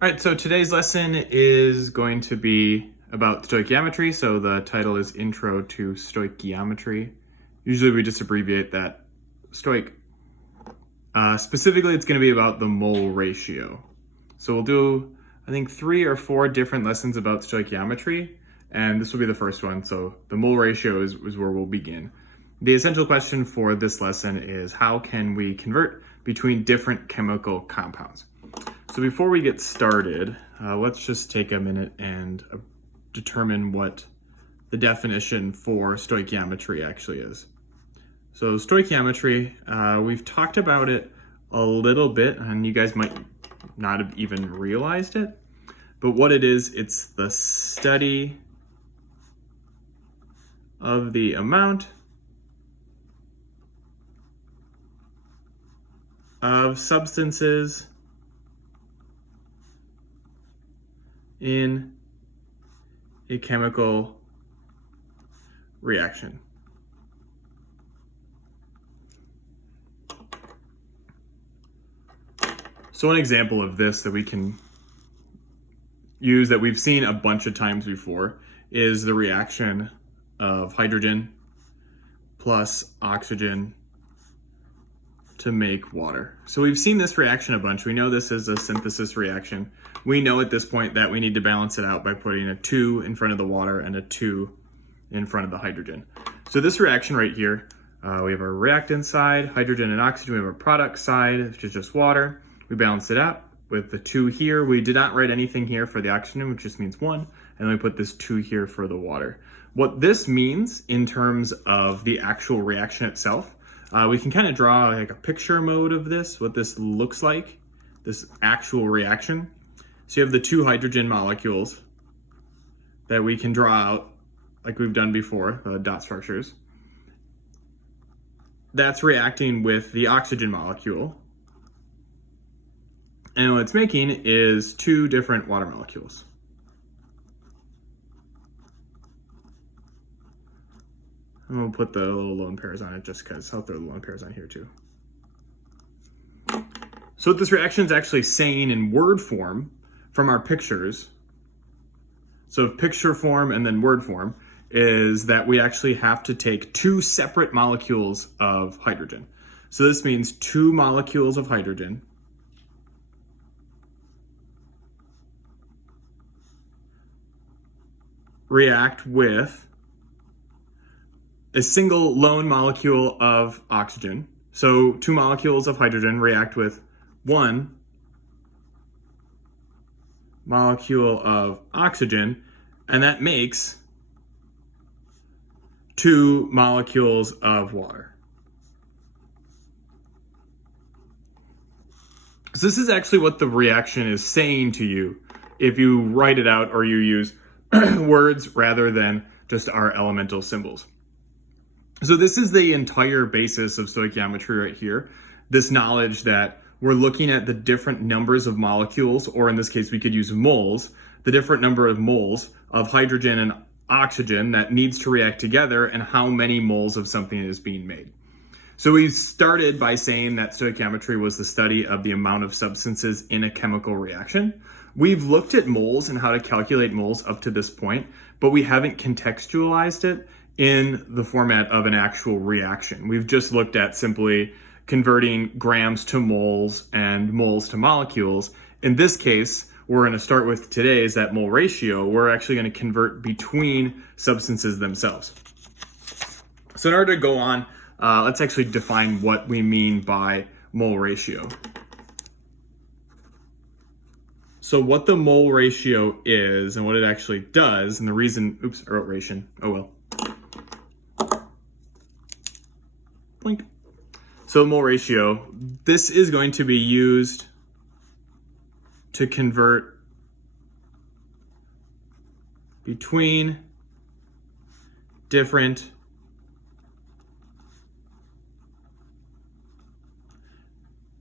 All right, so today's lesson is going to be about stoichiometry. So the title is Intro to Stoichiometry. Usually we just abbreviate that stoic. Specifically, it's going to be about the mole ratio. So we'll do, I think, 3 or 4 different lessons about stoichiometry, and this will be the first one. So the mole ratio is where we'll begin. The essential question for this lesson is how can we convert between different chemical compounds? So before we get started, let's just take a minute and determine what the definition for stoichiometry actually is. So stoichiometry, we've talked about it a little bit, and you guys might not have even realized it, but what it is, it's the study of the amount of substances in a chemical reaction. So an example of this that we can use that we've seen a bunch of times before is the reaction of hydrogen plus oxygen to make water. So we've seen this reaction a bunch. We know this is a synthesis reaction. We know at this point that we need to balance it out by putting a 2 in front of the water and a 2 in front of the hydrogen. So this reaction right here, we have our reactant side, hydrogen and oxygen. We have our product side, which is just water. We balance it out with the 2 here. We did not write anything here for the oxygen, which just means 1. And then we put this 2 here for the water. What this means in terms of the actual reaction itself, we can kind of draw like a picture mode of this, what this looks like, this actual reaction. So you have the 2 hydrogen molecules that we can draw out like we've done before, the dot structures. That's reacting with the oxygen molecule. And what it's making is 2 different water molecules. And we'll put the little lone pairs on it just because I'll throw the lone pairs on here too. So what this reaction is actually saying in word form from our pictures, so picture form and then word form, is that we actually have to take 2 separate molecules of hydrogen. So this means 2 molecules of hydrogen react with a single lone molecule of oxygen. So 2 molecules of hydrogen react with 1 molecule of oxygen, and that makes 2 molecules of water. So this is actually what the reaction is saying to you if you write it out or you use words rather than just our elemental symbols. So this is the entire basis of stoichiometry right here. This knowledge that we're looking at the different numbers of molecules, or in this case, we could use moles, the different number of moles of hydrogen and oxygen that needs to react together and how many moles of something is being made. So we started by saying that stoichiometry was the study of the amount of substances in a chemical reaction. We've looked at moles and how to calculate moles up to this point, but we haven't contextualized it in the format of an actual reaction. We've just looked at simply converting grams to moles and moles to molecules. In this case, we're going to start with today is that mole ratio. We're actually going to convert between substances themselves. So in order to go on, let's actually define what we mean by mole ratio. So what the mole ratio is and what it actually does, and the reason, oops, I wrote ration, oh well. Blink. So mole ratio, this is going to be used to convert between different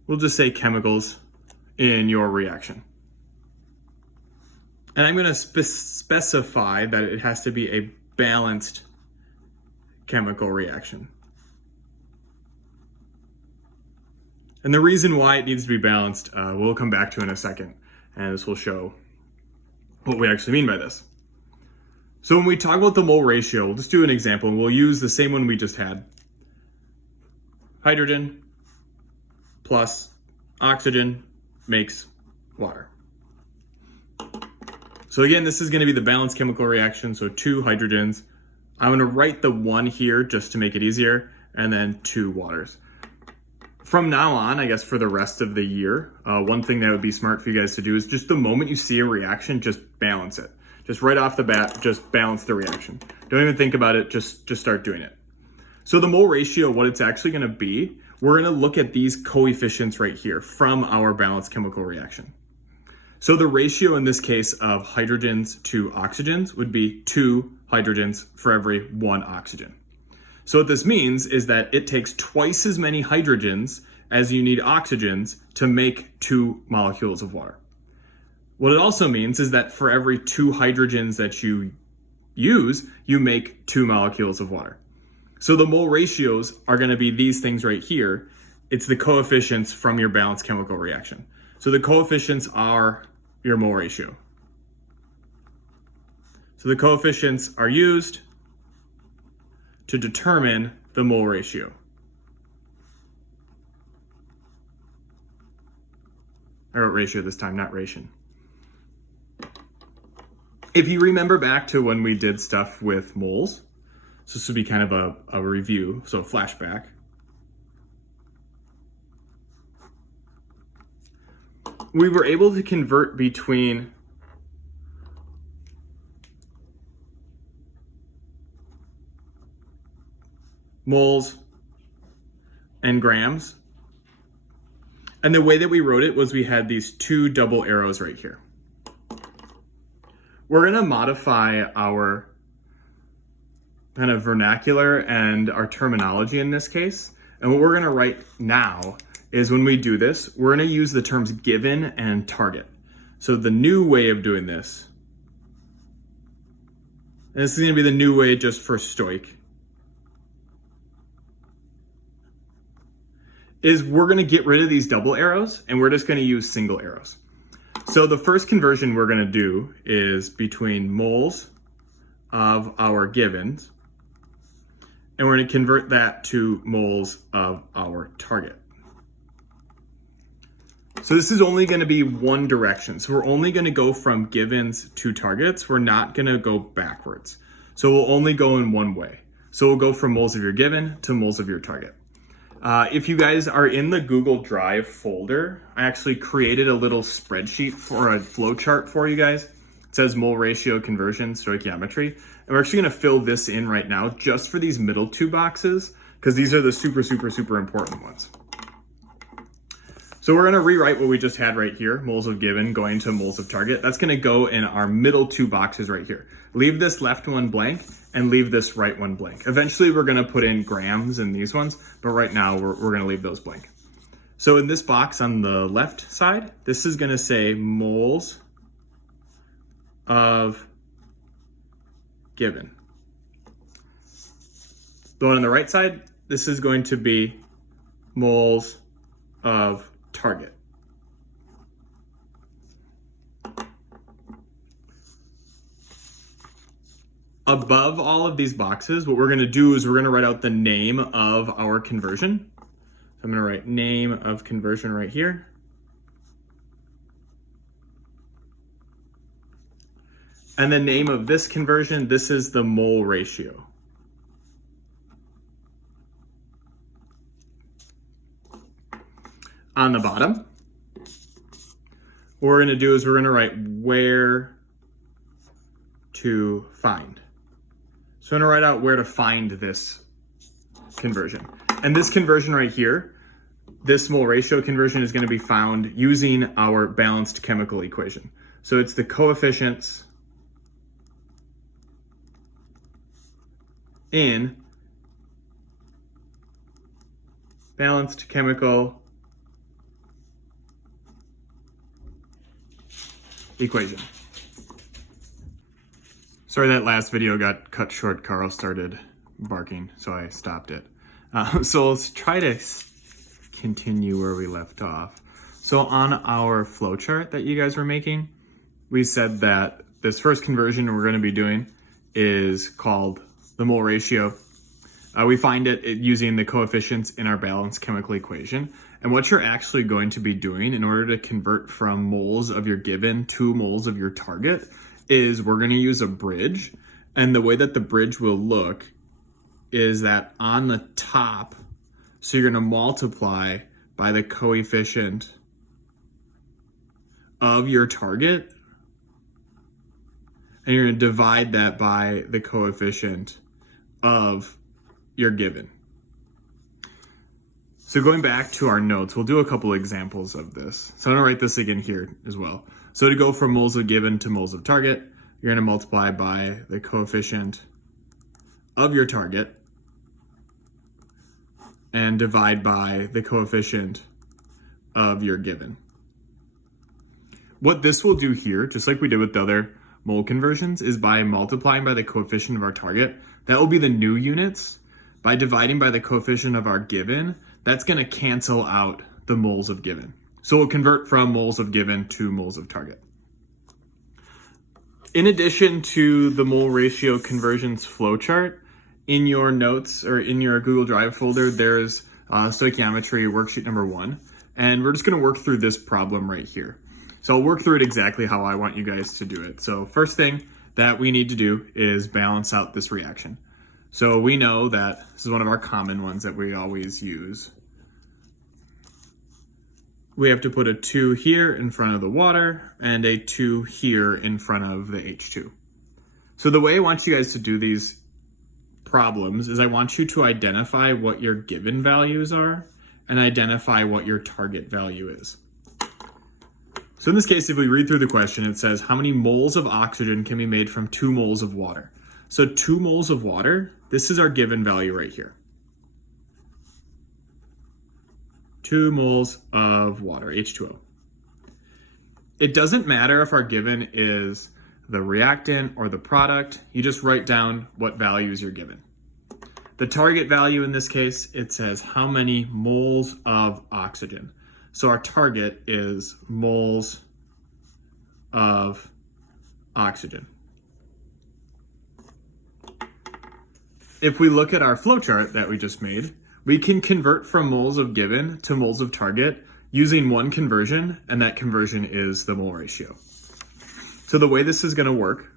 we'll just say chemicals in your reaction. And I'm going to specify that it has to be a balanced chemical reaction. And the reason why it needs to be balanced, we'll come back to in a second. and this will show what we actually mean by this. So when we talk about the mole ratio, we'll just do an example, and we'll use the same one we just had. Hydrogen plus oxygen makes water. So again, this is going to be the balanced chemical reaction, so 2 hydrogens. I'm going to write the 1 here just to make it easier, and then 2 waters. From now on, I guess for the rest of the year, one thing that would be smart for you guys to do is just the moment you see a reaction, just balance it. Just right off the bat, just balance the reaction. Don't even think about it, just start doing it. So the mole ratio, what it's actually going to be, we're going to look at these coefficients right here from our balanced chemical reaction. So the ratio in this case of hydrogens to oxygens would be 2 hydrogens for every 1 oxygen. So what this means is that it takes twice as many hydrogens as you need oxygens to make 2 molecules of water. What it also means is that for every 2 hydrogens that you use, you make 2 molecules of water. So the mole ratios are going to be these things right here. It's the coefficients from your balanced chemical reaction. So the coefficients are your mole ratio. So the coefficients are used to determine the mole ratio. I wrote ratio this time, not ration. If you remember back to when we did stuff with moles, so this would be kind of a review, so a flashback. We were able to convert between moles and grams. And the way that we wrote it was we had these 2 double arrows right here. We're going to modify our kind of vernacular and our terminology in this case. And what we're going to write now is when we do this, we're going to use the terms given and target. So the new way of doing this, and this is going to be the new way just for Stoich, is we're going to get rid of these double arrows and we're just going to use single arrows. So the first conversion we're going to do is between moles of our givens, and we're going to convert that to moles of our target. So this is only going to be one direction. So we're only going to go from givens to targets. We're not going to go backwards. So we'll only go in one way. So we'll go from moles of your given to moles of your target. If you guys are in the Google Drive folder, I actually created a little spreadsheet for a flow chart for you guys. It says mole ratio conversion stoichiometry. And we're actually going to fill this in right now just for these middle 2 boxes, because these are the super important ones. So we're going to rewrite what we just had right here, moles of given going to moles of target. That's going to go in our middle 2 boxes right here. Leave this left one blank and leave this right one blank. Eventually we're going to put in grams in these ones, but right now we're going to leave those blank. So in this box on the left side, this is going to say moles of given. The one on the right side, this is going to be moles of target. Above all of these boxes, what we're going to do is we're going to write out the name of our conversion. So I'm going to write name of conversion right here. And the name of this conversion, this is the mole ratio. On the bottom, what we're going to do is we're going to write where to find. So I'm going to write out where to find this conversion. And this conversion right here, this mole ratio conversion, is going to be found using our balanced chemical equation. So it's the coefficients in balanced chemical equation. Sorry that last video got cut short. Carl started barking, so I stopped it. So let's try to continue where we left off. So on our flowchart that you guys were making, we said that this first conversion we're going to be doing is called the mole ratio. We find it using the coefficients in our balanced chemical equation. And what you're actually going to be doing in order to convert from moles of your given to moles of your target is we're going to use a bridge. And the way that the bridge will look is that on the top, so you're going to multiply by the coefficient of your target, and you're going to divide that by the coefficient of your given. So going back to our notes, we'll do a couple examples of this. So I'm going to write this again here as well. So to go from moles of given to moles of target, you're going to multiply by the coefficient of your target and divide by the coefficient of your given. What this will do here, just like we did with the other mole conversions, is by multiplying by the coefficient of our target, that will be the new units. By dividing by the coefficient of our given, that's going to cancel out the moles of given. So we'll convert from moles of given to moles of target. In addition to the mole ratio conversions flowchart, in your notes or in your Google Drive folder, there's Stoichiometry worksheet number 1. And we're just going to work through this problem right here. So I'll work through it exactly how I want you guys to do it. So first thing that we need to do is balance out this reaction. So we know that this is one of our common ones that we always use. We have to put a 2 here in front of the water and a 2 here in front of the H2. So the way I want you guys to do these problems is I want you to identify what your given values are and identify what your target value is. So in this case, if we read through the question, it says how many moles of oxygen can be made from 2 moles of water? So 2 moles of water, this is our given value right here. 2 moles of water, H2O. It doesn't matter if our given is the reactant or the product, you just write down what values you're given. The target value in this case, it says how many moles of oxygen. So our target is moles of oxygen. If we look at our flowchart that we just made, we can convert from moles of given to moles of target using one conversion, and that conversion is the mole ratio. So the way this is going to work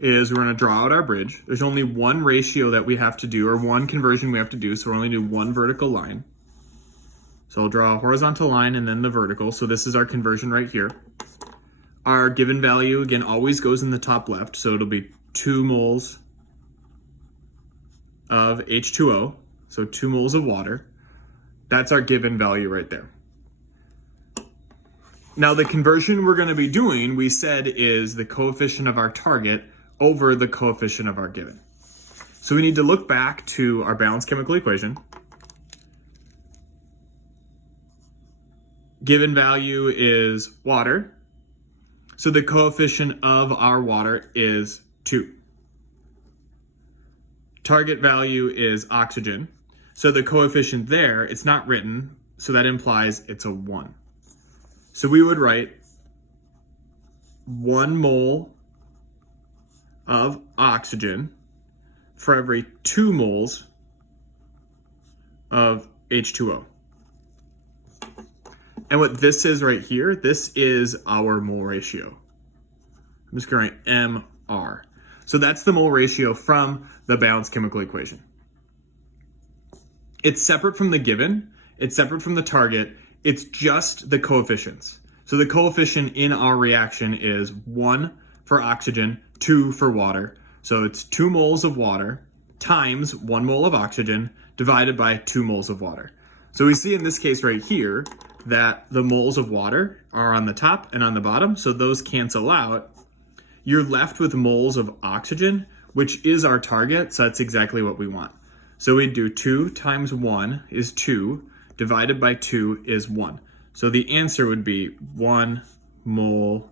is we're going to draw out our bridge. There's only one ratio that we have to do, or one conversion we have to do, so we're only do one vertical line. So I'll draw a horizontal line and then the vertical. So this is our conversion right here. Our given value, again, always goes in the top left. So it'll be 2 moles of H2O. So 2 moles of water. That's our given value right there. Now the conversion we're going to be doing, we said, is the coefficient of our target over the coefficient of our given. So we need to look back to our balanced chemical equation. Given value is water. So the coefficient of our water is 2. Target value is oxygen. So the coefficient there, it's not written, so that implies it's a 1. So we would write 1 mole of oxygen for every 2 moles of H2O. And what this is right here, this is our mole ratio. I'm just going to write MR. So that's the mole ratio from the balanced chemical equation. It's separate from the given, it's separate from the target, it's just the coefficients. So the coefficient in our reaction is 1 for oxygen, 2 for water. So it's 2 moles of water times 1 mole of oxygen divided by 2 moles of water. So we see in this case right here that the moles of water are on the top and on the bottom, so those cancel out. You're left with moles of oxygen, which is our target, so that's exactly what we want. So we do 2 times 1 is 2, divided by 2 is 1. So the answer would be 1 mole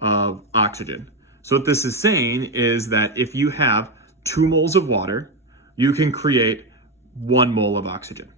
of oxygen. So what this is saying is that if you have 2 moles of water, you can create 1 mole of oxygen.